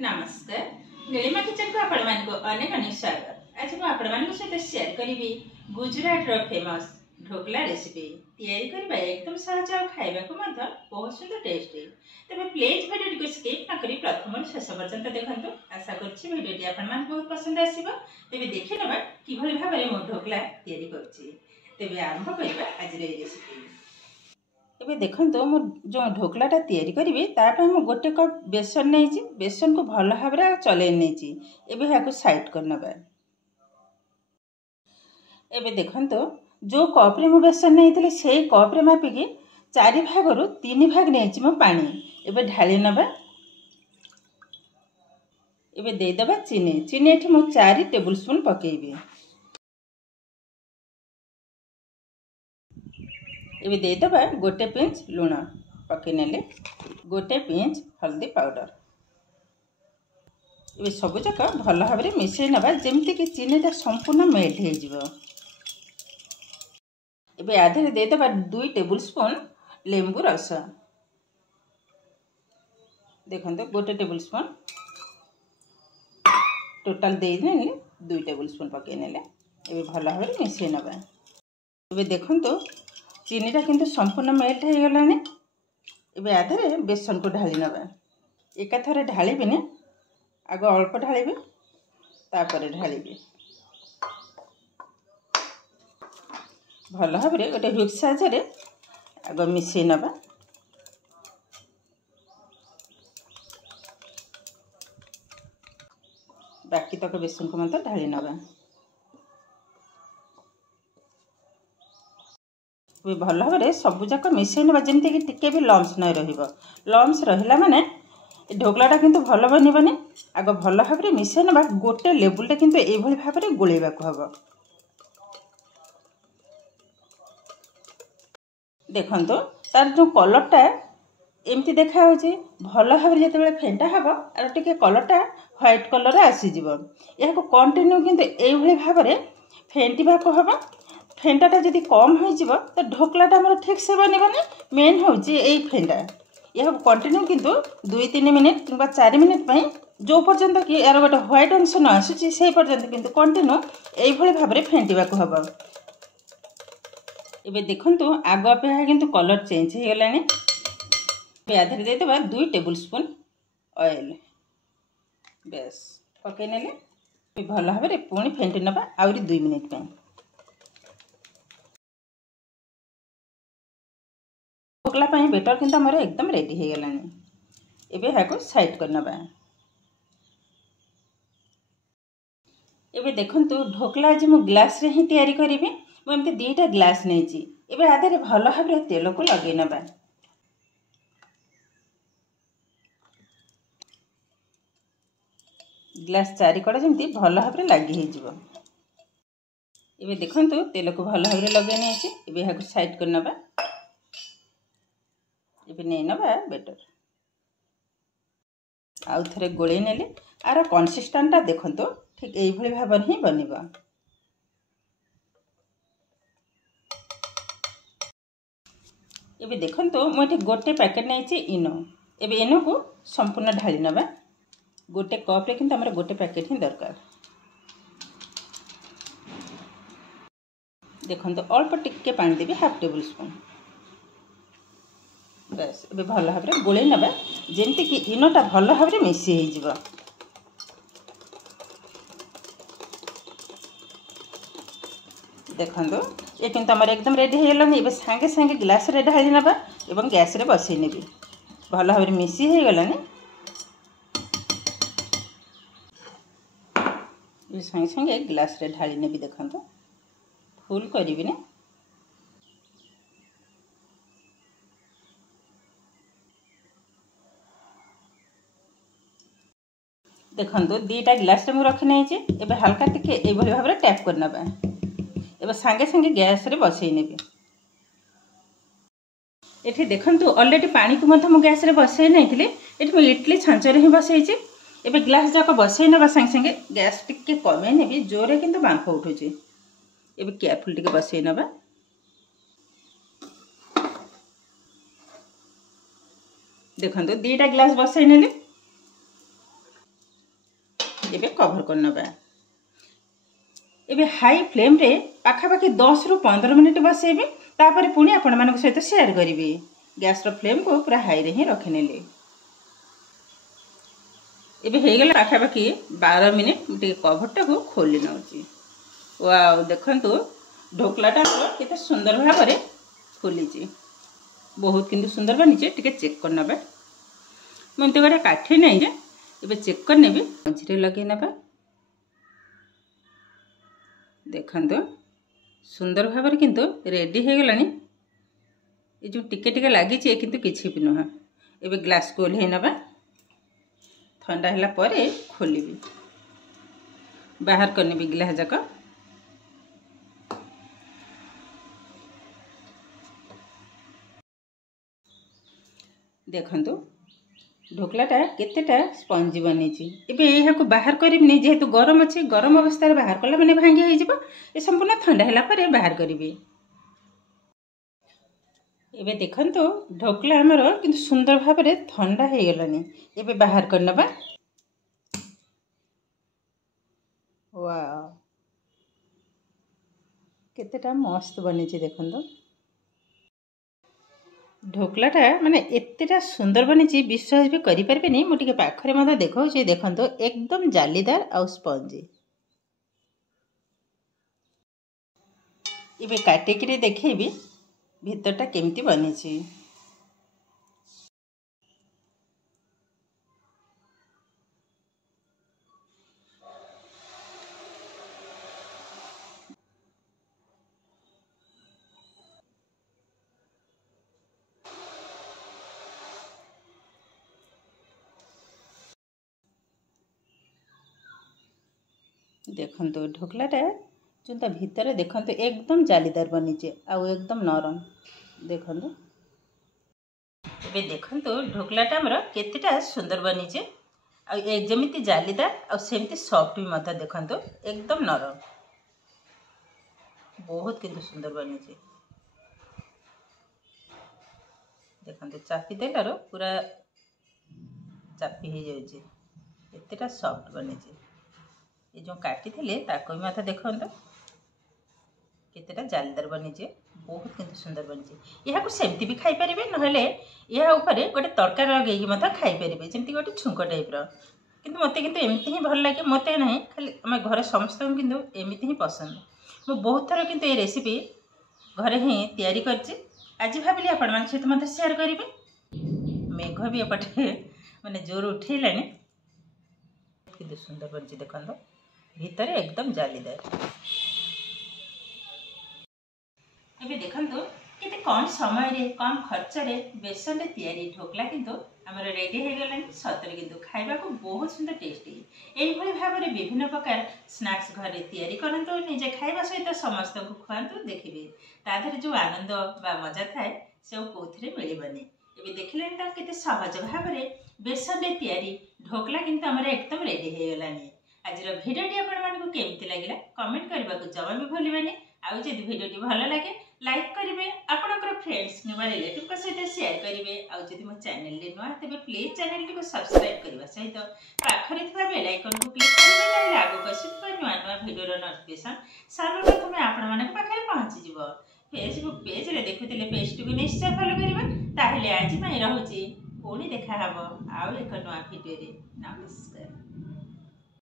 नमस्कार नीलिमा किचन को आपण मान को अनेक अनेक स्वागत। आज मैं आपण मान सहित शेयर करी गुजरात रो फेमस ढोकला रेसिपी तैयारी करबा एकदम सहज और खाइबा को मध्य बहुत सुंदर टेस्टी। तबे प्लीज वीडियो को स्किप न करी प्रथम शेष पर्यंत देखंतु। आशा करछि वीडियोटी आपण मान बहुत पसंद आसीबो। तबे देखि नबा किभली भाबरे मो ढोकला तैयारी करछि। तबे आरंभ करबा आज रे रेसिपी। एबे देखंतु मो जो ढोकलाटा तैयारी करी ताप मु गोटे कप बेसन नहीं बेसन को भल भाव चलै नहीं एबे याकु साइड करनबा। एबे देखंतु जो कप रे मु बेसन नहीं से कप रे मापिकी 4 भाग रु 3 भाग नहीं मो पानी एबे ढाली नबा। एबे दे दबा चीनी चीनी एठी मु 4 टेबल स्पून पकेबी। एबे दे दबा गोटे पिंच लूण पके नेले गोटे पिंच हल्दी पाउडर। एबे सब जक भल भाव में मिसई नबा जेमती कि चीनीटा संपूर्ण मेल्ट हो जिवो। एबे आधे दे दबा 2 टेबल स्पून लेंबू रस। देखंतु गोटे टेबल स्पून टोटल दे नेले 2 टेबल स्पून पके नेले एबे भल भाव में मिसई नबा। एबे देखंतु चीनीटा किंतु संपूर्ण मेल्ट हो गलानी। एबे आधे बेसन को ढाली नबा। एका थरे ढालिबिनी आग अल्प ढालिबी तापर ढालिबी। भल भाव में गोटे हुक साहाय्य आग मिसई नबा। बाकी तक बेसन को मत ढाली नबा। भल भाव में सबूक मिसई ना जमती कि टिके भी लम्स नहीं रहिबो। लम्स रहिला माने ढोकलाटा किंतु भल बनबनी। आग भल भाव में मिसई ना गोटे लेवुल किंतु एई भली भाव में गोलेबा को हबो। देखंतु तार जो कलरटा एमती देखा होची भल भाव में जते फेंटा हबो आर टिके कलरटा व्हाइट कलर आसी जिवो। याको कंटिन्यू किंतु एई भली भाव में फेंटिबा को हबो। फेंटाटा जदि कम हो तो ढोकलाटा मोर ठीक से बनबनी। मेन हूँ यही फेंटा यह कंटिन्यू किंतु 2-3 मिनिट कि 4 मिनिट जो पर्यंत कि यार गोटे व्हाइट अंश न आसूची से पर्यंत किंतु कंटिन्यू यही भाव में फेंटिबा को हबो। एबे देखंतु आग अपेक्षा किंतु कलर चेंज हो गलानी। आधे दे देबा 2 टेबल स्पून ऑयल बेस पके नेले भल भाव में पुणी फेंटी नबा आउरी 2 मिनिट पे। ढोकला बेटर किंतु हमर एकदम रेडी हो गलानी। एबे हाको साइड करनबा। एबे देखंतु ढोकला आज मु ग्लास रे ही तैयारी करिबे। मु एमते 2टा ग्लास नेची। एबे आधे रे भल भाव रे तेल को लगे नबा। ग्लास 4 कड़ जेमती भल भाव रे लागि हे जिवो। एबे देखंतु तेल को भल भाव रे लगे नेची। एबे हाको साइड करनबा। एबे नै नबा बेटर आउ थरे गोळे नेले आर कंसिस्टेंटटा देखंतु ठीक एई भली भाव ही बनिबा। एबे देखंतु मो एठी गोटे पैकेट नैची इनो। एबे इनो को संपूर्ण ढाली नबा। गोटे कप रे किंतु हमर गोटे पैकेट ही दरकार। देखंतु अल्प टिके पानी देबी हाफ टेबल स्पून बस। एबे भल भाव में गोले नबा जेमती कि इनोटा भल भाव में मिसी हो जिवो। देखंतु ये किंतु हमर एकदम रेडी हो गलानी। एबे संगे संगे ग्लास रे ढाली नबा एवं गैस रे बसई नेबी। भल भाव में मिसी हो गलानी। ये संगे संगे ग्लास रे ढाली नेबी। देखंतु फुल करिबिनी। देखंतु 2टा ग्लास रे मु रखि नै छी। एबे हल्का टिके ए भली भाव रे टैप करनबा। एबे संगे संगे गैस रे बसई नेबी। एठी देखंतु ऑलरेडी पानी को मथ मु गैस रे बसई नैथिले। एठी मु इडली छांच रे ही बसई छी। एबे ग्लास जाक बसई नबा संगे संगे गैस टिके कमे नेबी। जोरे किंतु बांफ उठुची। एबे केयरफुल टिके बसई नबा। देखंतु 2टा ग्लास बसई नेली। एबे कवर कर नबा। एबे हाई फ्लेम रे पाखापाखि 10 रु 15 मिनिट बसेबे, तापर पुणी आपण मानक सहित शेयर करिवे। गैस रो फ्लेम को पूरा हाई रे ही रखिनेले। एबे हे गेला पाखापाखि 12 मिनिट मुटे कवरटा को खोली नउची। वाओ देखंतु ढोकलाटा केते सुंदर भाबरे फुलीची, बहुत किंतु सुंदर बनीचे। टिके चेक कर नबा। मुते गोटे काठी नै जे एबे चेक कर नेबे, पंचरे लगे नबा। देखंतु सुंदर भाबरे किंतु रेडी हे गेलानी। ए जो टिके टिके लागि चे किंतु किछि भी नह। एबे ग्लास को ओल्हे नबा। ठंडा होला परे खोलिबी, बाहर करनेबी गिलास जाक। देखंतु ढोकलाटा केतेटा स्पंजी बनीची। एबे एहा को बाहर करिबनी, जेहेतु गरम अछि, गरम अवस्था रे बाहर कला माने भांगी होई जिवो। ए संपूर्ण ठंडा होला परे बाहर करिबी। एबे देखंतु ढोकला हमर किंतु सुंदर भाबरे ठंडा हे गेलानी। एबे बाहर करनबा। वाओ केतेटा मस्त बनीची देखंतु। ढोकलाटा माने एतेटा सुंदर बनीची विश्वास भी करि परबेनी। मु टिके पाखरे मते देखौची, देखंतु एकदम जालीदार आ स्पंजी। एबे काटिकिरी देखेबी भीतरटा केमती बनीची। देखंतु ढोकलाटा जोंता भीतर देखंतु एकदम जालीदार बनीचे आ एकदम नरम। देखंतु एबे देखंतु ढोकलाटा हमर केतेटा सुंदर बनीचे आ जेमिति जालीदार आ सेमिति सॉफ्ट भी मत। देखंतु एकदम नरम, बहुत किंतु सुंदर बनीचे। देखंतु चापी देलारो पूरा चापी हे जाउची, एतेटा सॉफ्ट बनीचे। ये जो काटी थिले ताको माथा देखंतु केतेटा जालीदार बनीचे, बहुत किंतु सुंदर बनीचे। यहाँ को सेमती भी खाई परिबे, नहले यहाँ ऊपर गोटे तड़का लगेगी मत खाई परिबे, जेमती गोटे छुंक टाइप रो। किंतु मते किंतु एमती ही भल लागे, मते नहीं खाली हम घर समस्त किंतु एमती ही पसंद। मु बहुत थर किंतु ए रेसिपी घरे ही तैयारी करछि। आज भाबिली आपण मान सहित मते शेयर करिबे। मेघ भी एपटे माने जोर उठेलानी, किंतु सुंदर बनीचे। देखंतु भीतर एकदम जालीदार। एबे देखंतु केते कम समय रे कम खर्च रे बेसन रे तैयारी ढोकला किंतु हमर रेडी हे गेलानी। सतरे किंतु खाइबा को बहुत सुंदर टेस्टी। एई भली भाबरे विभिन्न प्रकार स्नैक्स घरे तैयारी करंतु, निजे खाइबा सहित समस्त को खुआंतु। देखिबे ताधरे जो आनंद बा मजा थाए से कोथरे मिलिबनी। एबे देखिलेन त केते सहज भाबरे बेसन रे तैयारी ढोकला किंतु हमर एकदम रेडी हे गेलानी। आजिर भिडियोटी आपण मानकु केमति लागिला कमेंट करबा को जमा भी भूलिबेनी। आउ जदि भिडियोटी भल लागे लाइक करिवे, आपनकर फ्रेंड्स किबा रिलेटिव का सहित शेयर करिवे। आउ जदि मो चैनल ले नुआ तबे प्लीज चैनल को सब्सक्राइब करबा सहित पाखरे थिबा बेल आइकन को क्लिक करिवे, ताले आगो कसिबा नुआ नुआ भिडियो रो नोटिफिकेशन सर्वप्रथम आपण मानक पाखरे पहुंची जिवो। फेसबुक पेज रे देखुतिले पेज को निश्चय फॉलो करिवे। ताहले आज पई रहउची, पुणी देखा हबो आउ एक नुआ भिडियो रे। नमस्कार।